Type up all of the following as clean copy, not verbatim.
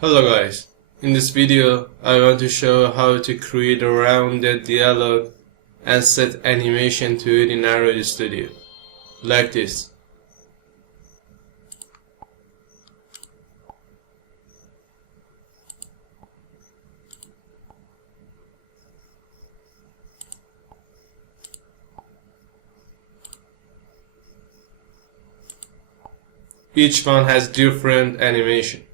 Hello guys, in this video I want to show how to create a rounded dialog and set animation to it in Arrow Studio, like this. Each one has different animation.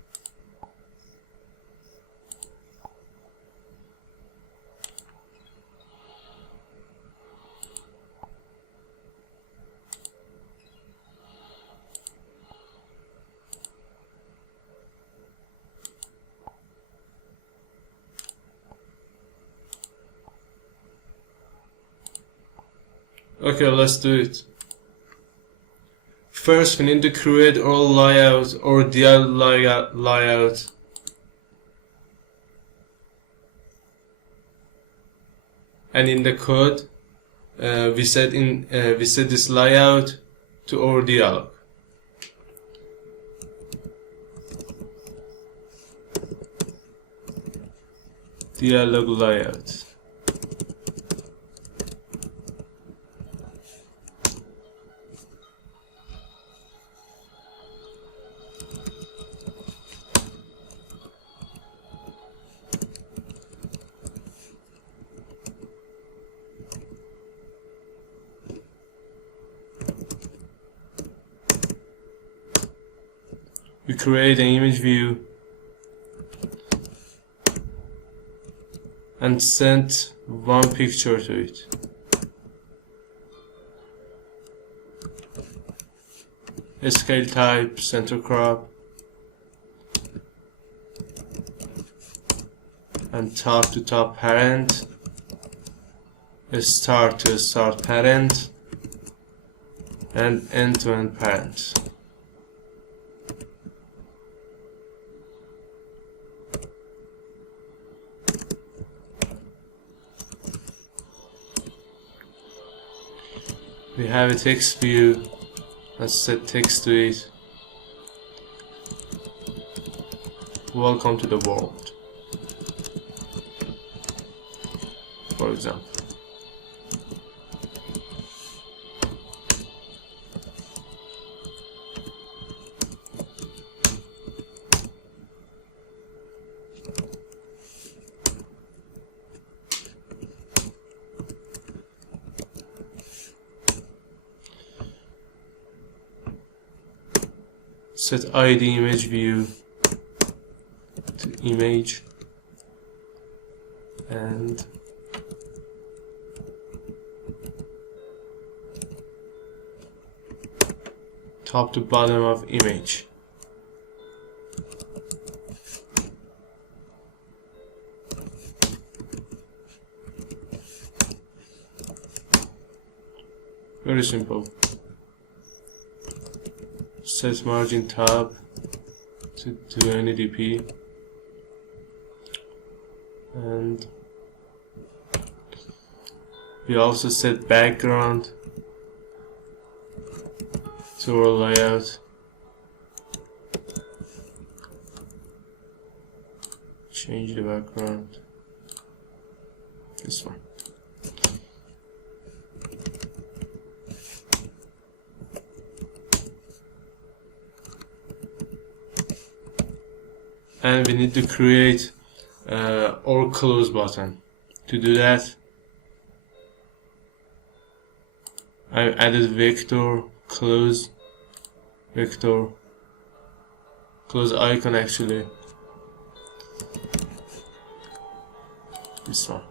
Okay, let's do it. First, we need to create our layout or dialog layout. And in the code, we set this layout to our dialog. Dialog layout. We create an image view and send one picture to it. Scale type, center crop, and top to top parent, start to start parent, and end to end parent. We have a text view. Let's set text to it. Welcome to the world, for example. Set ID image view to image and top to bottom of image. Very simple. Set margin tab to 200dp and we also set background to our layout. Change the background, this one. And we need to create our close button. To do that, I added vector close icon, actually this one.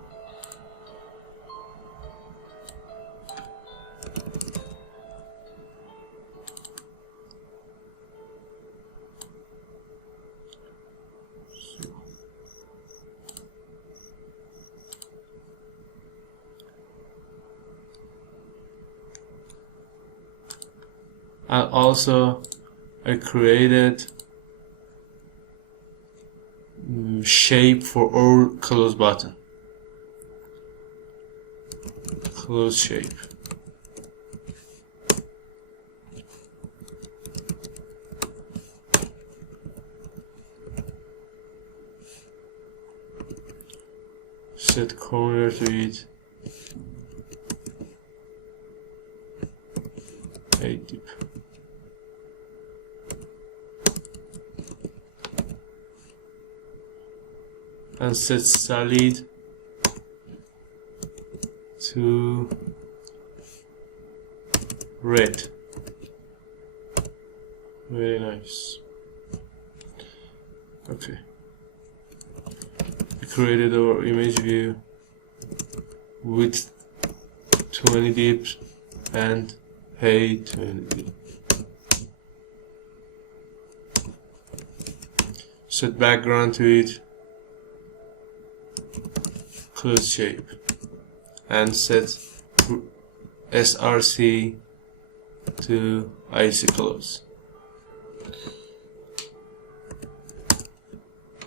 And also I created shape for our close button. Close shape. set corner to it, 8 deep. And set solid to red. Very nice. Okay. We created our image view with 20 deep and height 20 deep. Set background to it, close shape, and set SRC to icy close.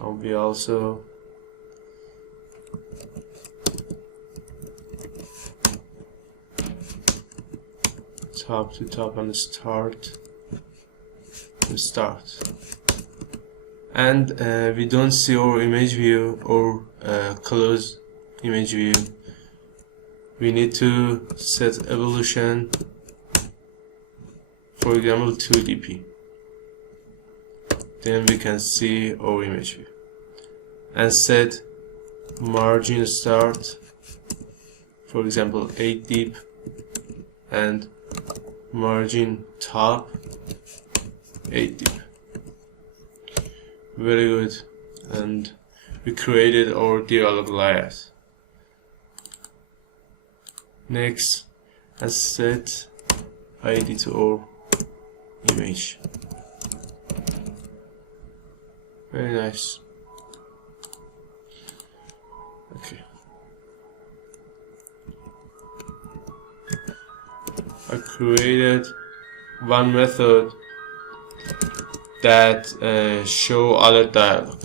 And we also top to top and start to start. And we don't see our image view or close image view. We need to set evolution, for example 2 dp. Then we can see our image view. And set margin start, for example 8 deep, and margin top 8 deep. Very good. And we created our dialog layout. Next, let's set ID to our image. Very nice. Okay. I created one method that show other dialog.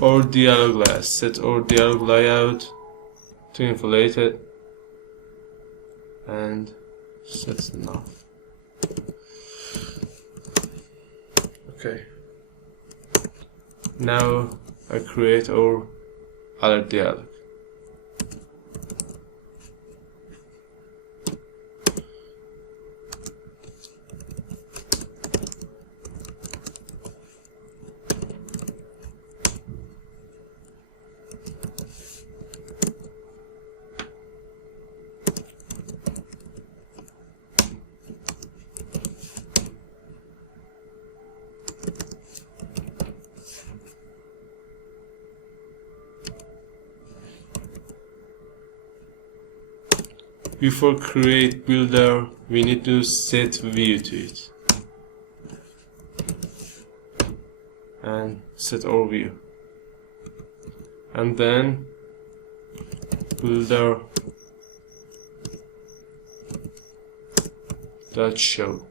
Or dialog layout. Set our dialog layout to inflated and set enough. Okay. Now I create our other dialog. Before create builder, we need to set view to it and set our view, and then builder dot show.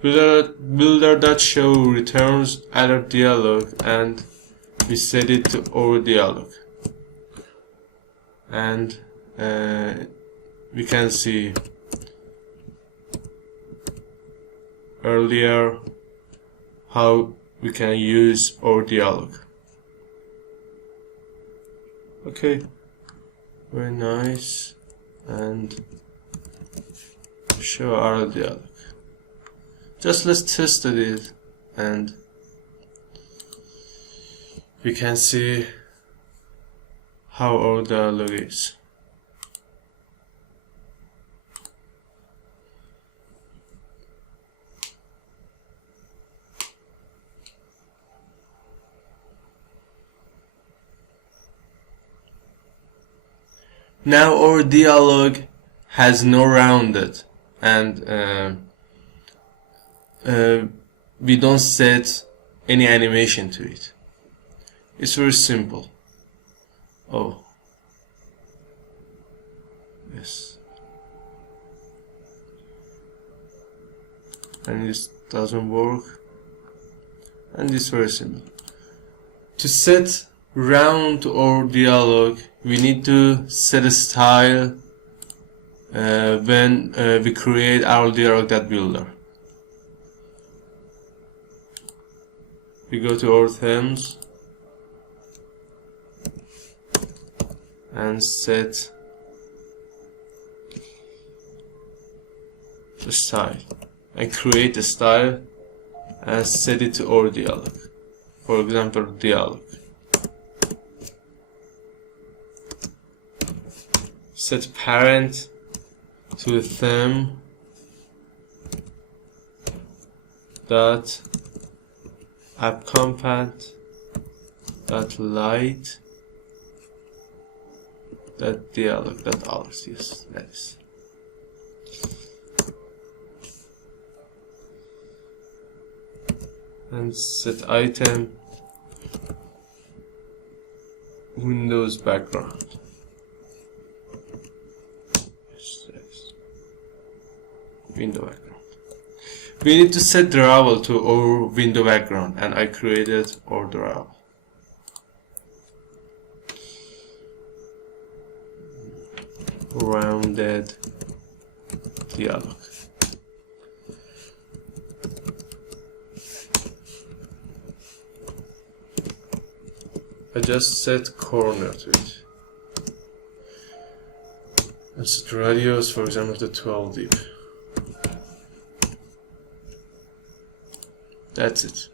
Builder dot show returns other dialog, and we set it to our dialog, and we can see earlier how we can use our dialog. Okay, very nice. And show our dialog. Just let's test it, and we can see how our dialog is. Now our dialog has no rounded, and we don't set any animation to it. It's very simple. Oh, yes. And this doesn't work. And it's very simple. To set round or dialog, we need to set a style when we create our dialog.builder. We go to our themes and set the style and create a style and set it to our dialog. For example, dialog. Set parent to theme dot app compat dot light dot dialog dot alt. Yes, that is. And set item Windows background. Yes. Window background. We need to set drawable to our window background, and I created our drawable. Rounded dialog. I just set corner to it. And set radius, for example, to 12 dp. That's it.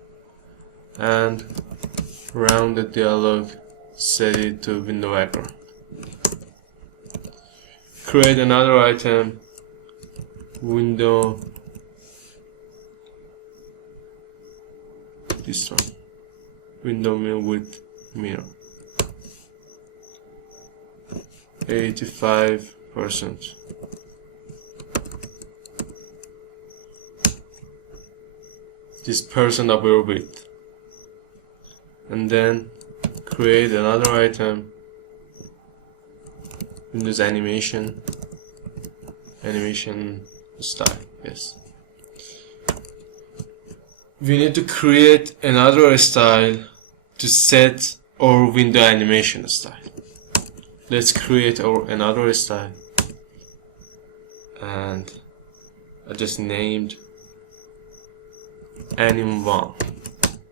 And round the dialog, set it to window background. Create another item, window, this one, window with mirror, 85%. This percent of your width, and then create another item, Windows animation style. Yes, we need to create another style to set our window animation style. Let's create another style, and I just named anim1.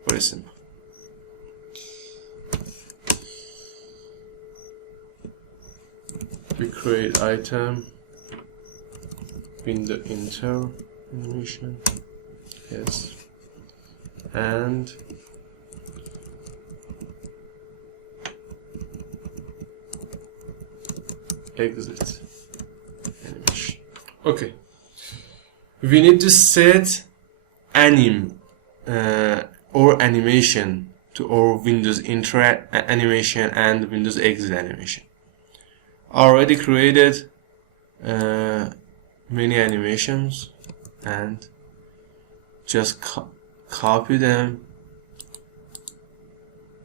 Very simple. We create item window enter animation. Yes, and exit animation. Okay, we need to set anim or animation to our Windows enter animation and Windows exit animation. I already created many animations, and just copy them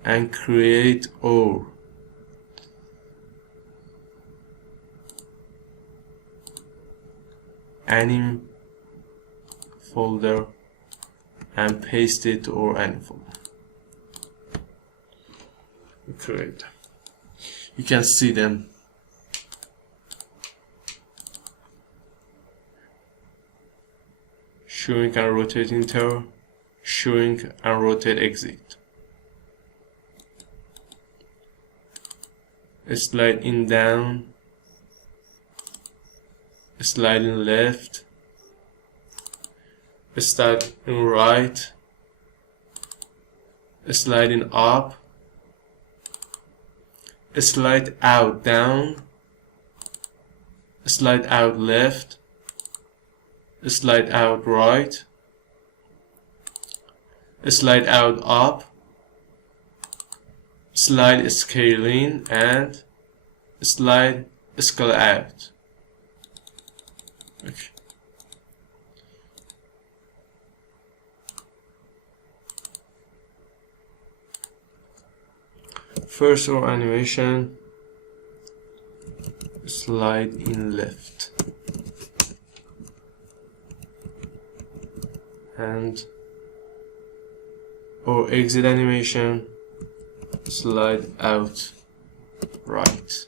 and create our anim folder and paste it to our anim folder. Create them. You can see them. Shrink and rotate enter, shrink and rotate exit. Slide in down, slide in left, slide in right, slide in up, slide out down, slide out left, slide out right, slide out up, slide scale in, and slide scale out. Okay. First our animation, slide in left, and our exit animation, slide out right,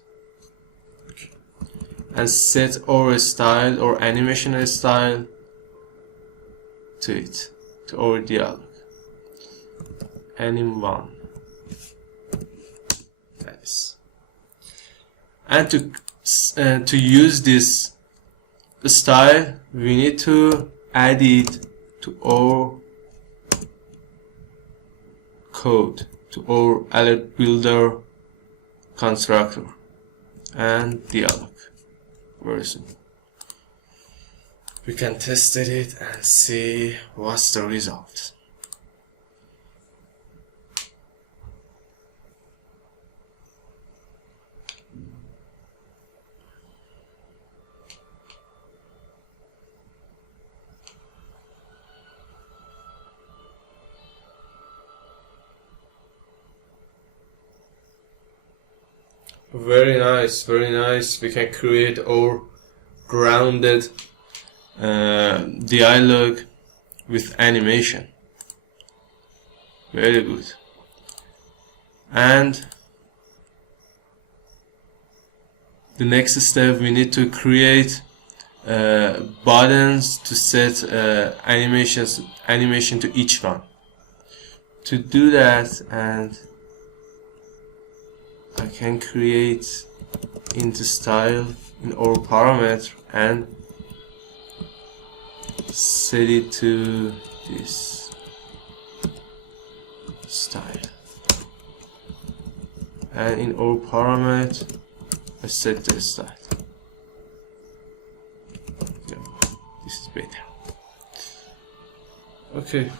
and set our style or animation style to it, to our dialog. Anim 1. Nice. And to use this style, we need to add it to our code, to our alert builder constructor and dialog. Very simple. We can test it and see what's the result. Very nice, very nice. We can create our grounded dialogue with animation. Very good. And the next step, we need to create buttons to set animation to each one. To do that, and I can create into style in our parameter and set it to this style, and in our parameter I set the style. Yeah, this is better. Okay,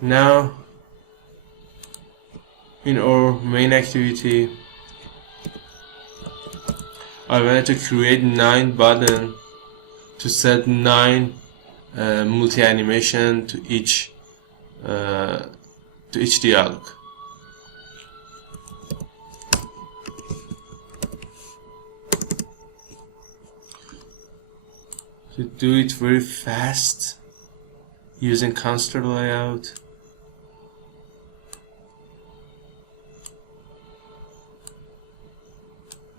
now in our main activity, I wanted to create 9 buttons to set 9 multi-animation to each dialog. To do it very fast using constructor layout,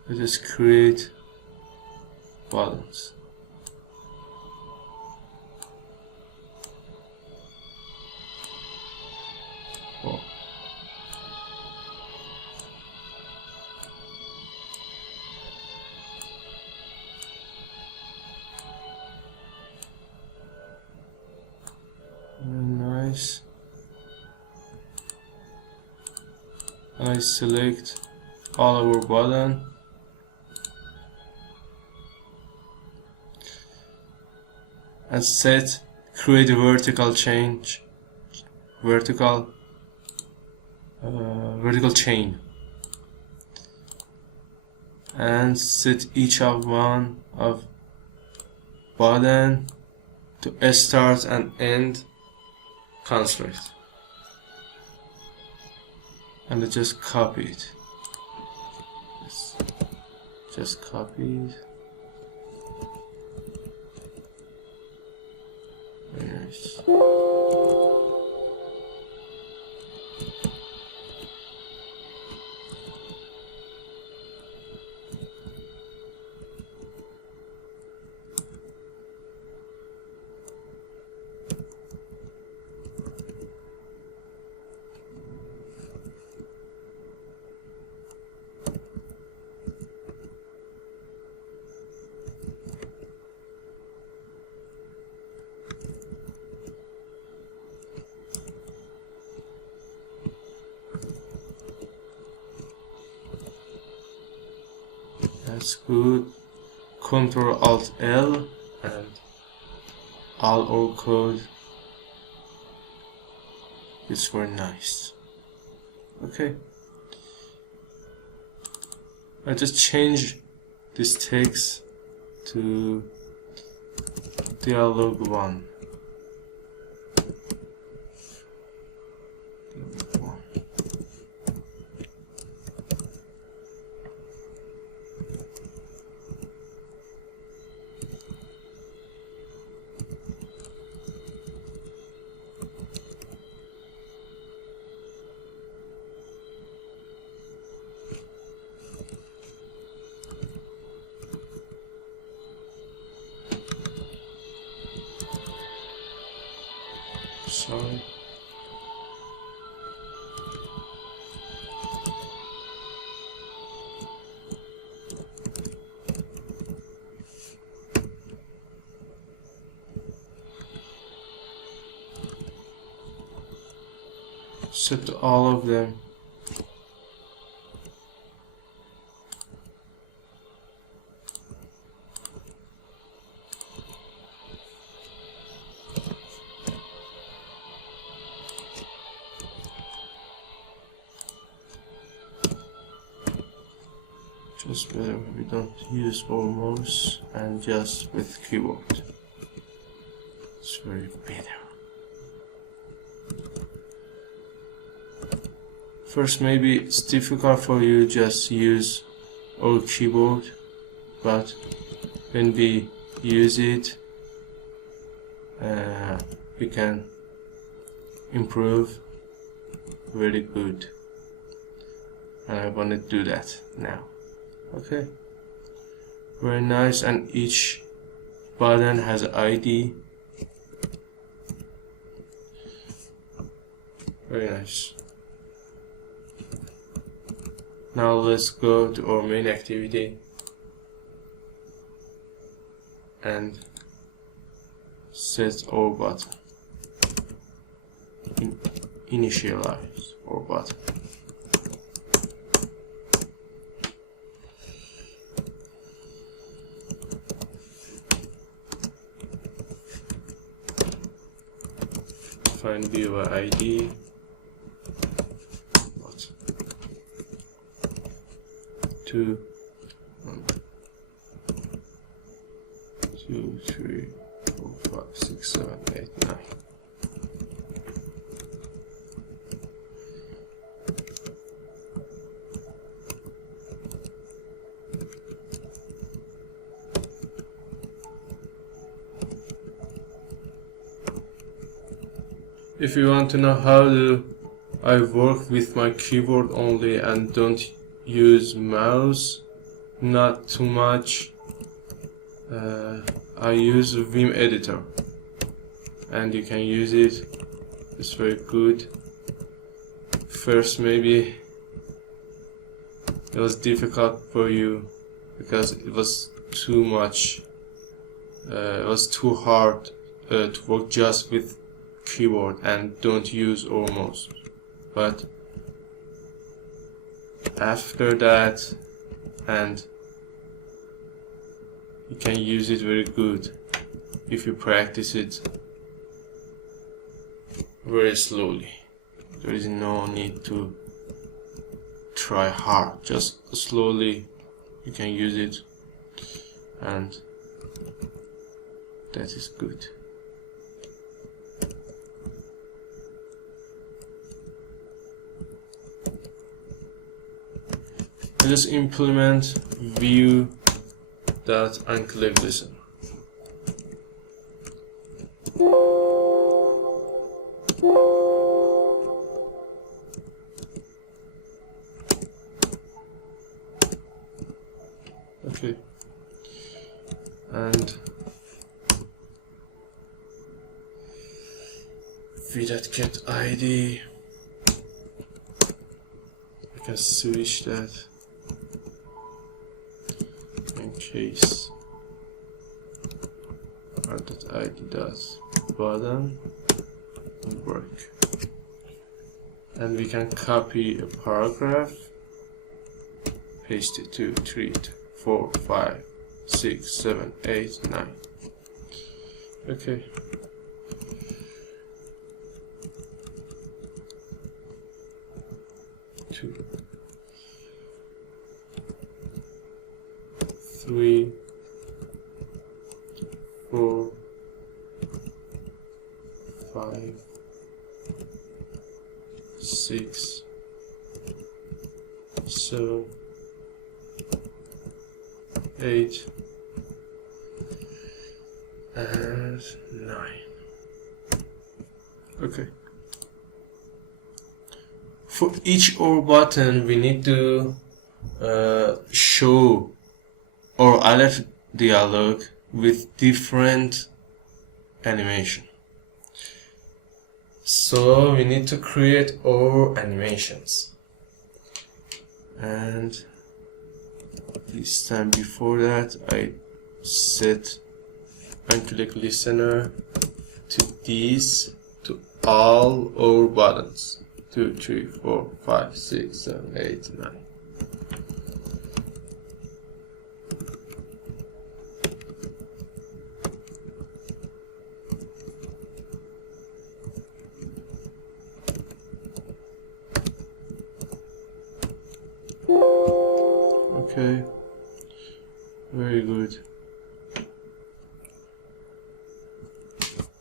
I just create buttons. Oh. Nice. I select all our button. And set create a vertical change, vertical chain, and set each of one of button to start and end construct, and I just copy it. Just copy it. Very nice. That's good. Ctrl Alt L and all our code is very nice. Okay, I just change this text to Dialog 1. Sorry. Set all of them. Just better we don't use mouse and just with keyboard. It's very better. First, maybe it's difficult for you just use our keyboard, but when we use it, we can improve very good, and I want to do that now. Okay, very nice, and each button has an ID. Very nice. Now let's go to our main activity and set our button. Initialize our button. Find viewer ID. Two, 2, 3, 4, 5, 6, 7, 8, 9. If you want to know how do I work with my keyboard only and don't use mouse, not too much, I use Vim editor and you can use it. It's very good. First maybe it was difficult for you because it was too much, it was too hard to work just with keyboard and don't use our mouse, but after that, and you can use it very good if you practice it very slowly. There is no need to try hard, just slowly you can use it, and that is good. Just implement view.enclave listen. Okay, and v.get ID. I can switch that. In case r.id does button break, and we can copy a paragraph, paste it 2, 3, 4, 5, 6, 7, 8, 9. Okay. Two, 3, 4, 5, 6, 7, 8, and 9. Okay. For each OR button, we need to show or alert dialog with different animation. So we need to create our animations, and this time before that I set unclick listener to these, to all our buttons, 2, 3, 4, 5, 6, 7, 8, 9. Okay, very good.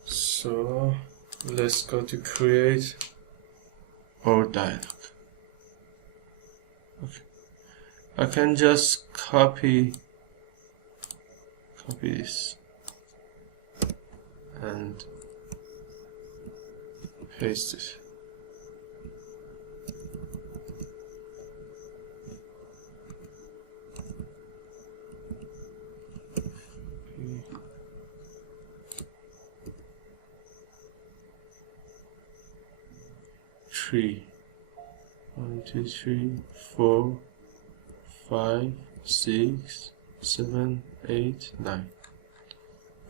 So let's go to create our dialog. Okay, I can just copy this and paste it. Three. 1, 2, 3, 4, 5, 6, 7, 8, 9.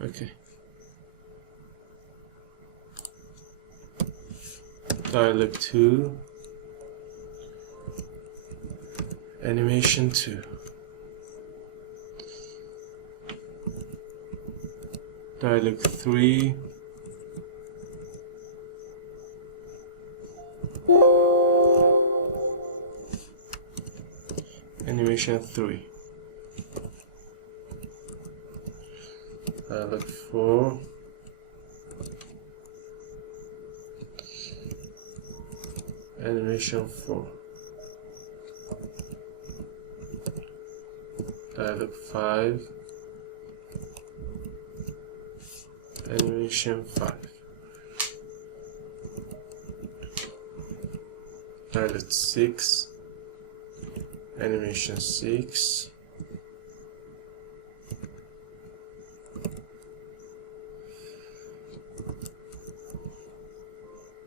Okay. Dialog 2. Animation 2. Dialog 3. Animation 3. Dialog 4. Animation 4. Dialog 5. Animation 5. Dialog 6. Animation 6.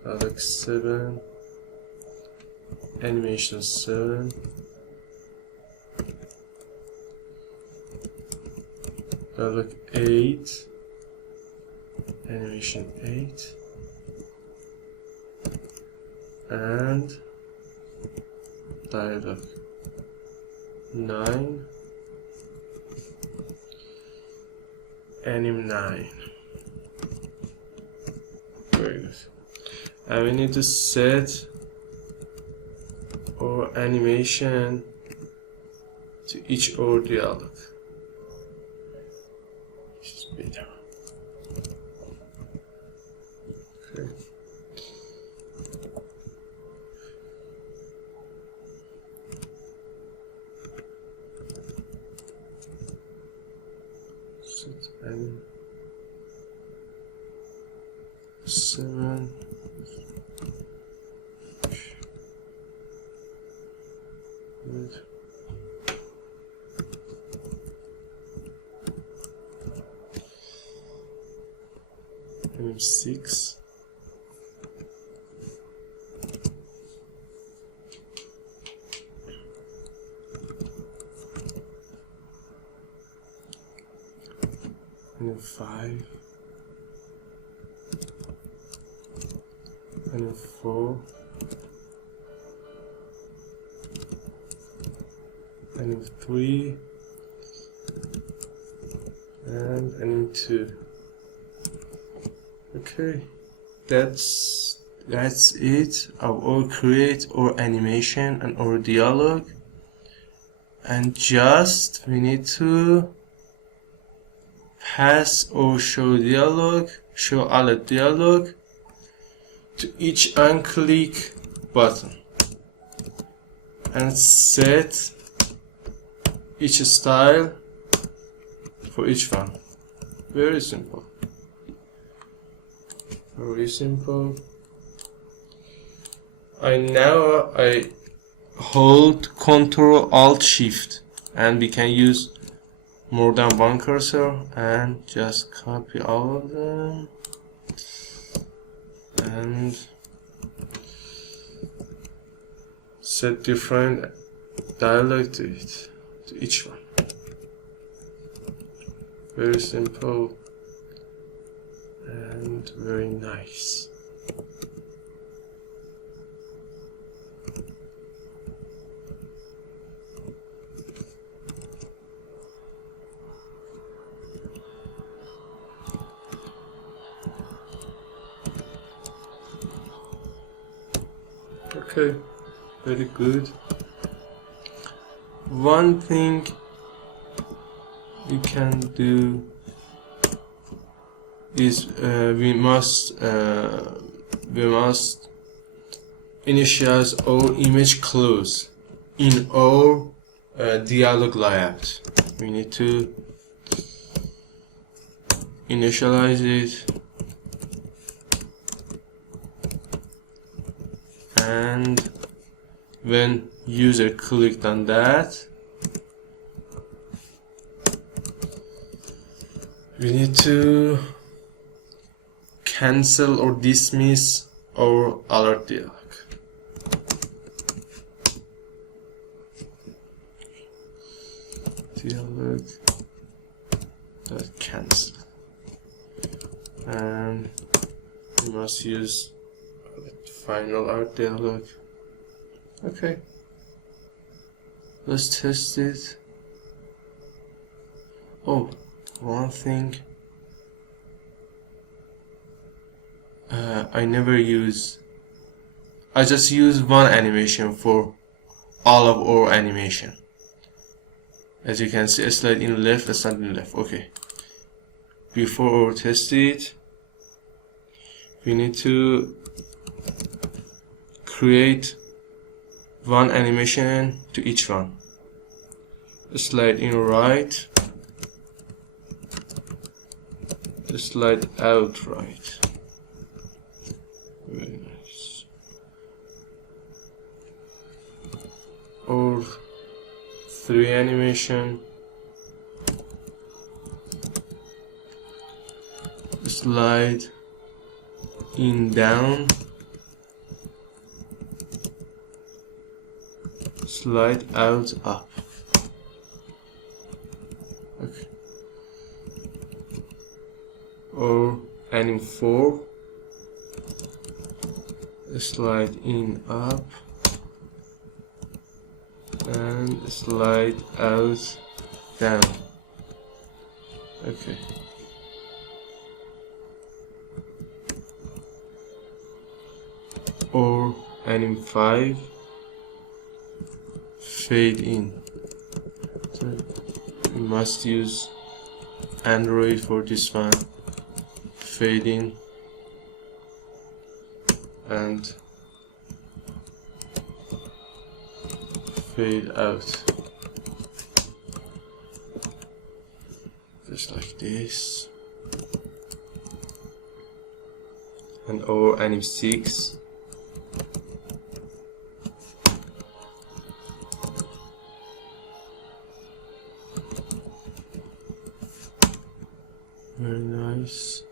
Dialog 7. Animation 7. Dialog 8. Animation 8. And dialog 9. Anim 9. Very good. And we need to set our animation to each our dialog. Which is better. Okay. Set anim 7. Good. Anim 6. Anim 5. Anim 4. Anim 3. And anim 2. Okay, that's it. I will create our animation and our dialog, and just we need to pass or show dialog, show alert dialog to each unclick button, and set each style for each one. Very simple. Very simple. I hold Ctrl Alt Shift, and we can use more than one cursor, and just copy all of them and set different dialog to it, to each one. Very simple and very nice. Okay, very good. One thing we can do is we must initialize our image clause in our dialog layout. We need to initialize it, and when user clicked on that, we need to cancel or dismiss our alert dialog. Dialog dot cancel, and we must use final alert dialog. Okay, let's test it. Oh, one thing I just use one animation for all of our animation. As you can see, a slide in left, a slide in left. Okay, before we test it, we need to create one animation to each one. A slide in right, a slide out right. Very nice. Or 3 animation, slide in down, slide out up. Okay. Or anim 4, slide in up and slide out down. Okay. Or anim 5, fade in. So we must use Android for this one. Fade in and fade out, just like this. And our anim 6, very nice.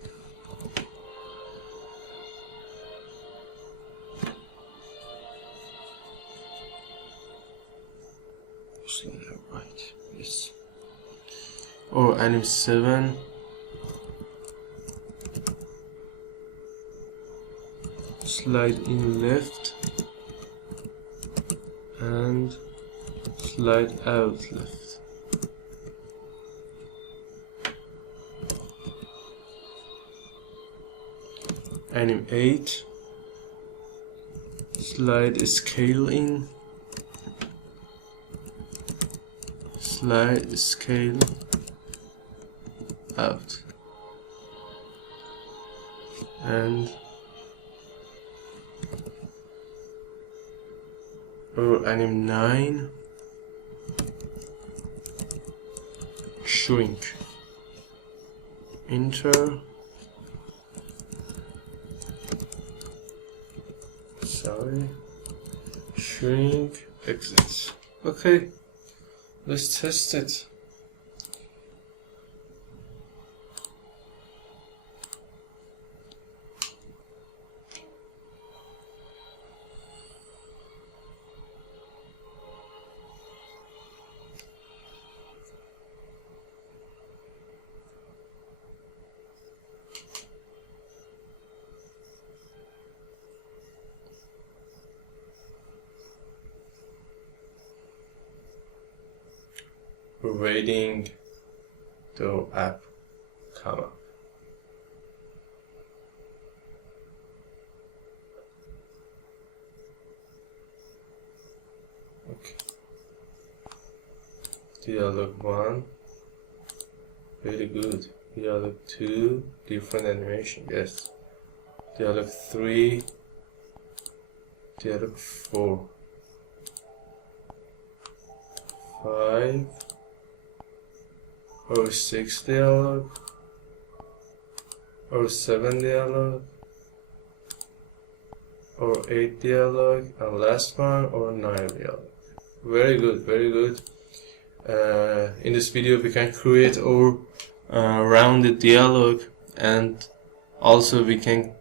Right, yes. Or anim 7, slide in left and slide out left. Anim 8, slide scale in, slide scale out, and anim 9, shrink, enter, shrink, exit. Okay, let's test it. we're waiting the app come up. Okay. Dialog 1, very good. Dialog 2, different animation, yes. Dialog 3, Dialog 4, 5, or 6 dialog, or 7 dialog, or 8 dialog, and last one, or 9 dialog. Very good, very good. In this video we can create our rounded dialog, and also we can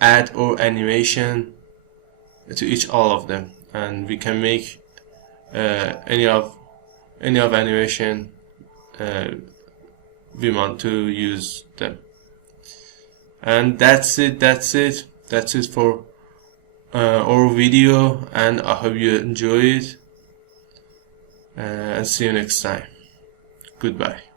add our animation to all of them, and we can make any of animation we want to use them. And that's it for our video, and I hope you enjoy it, and see you next time. Goodbye.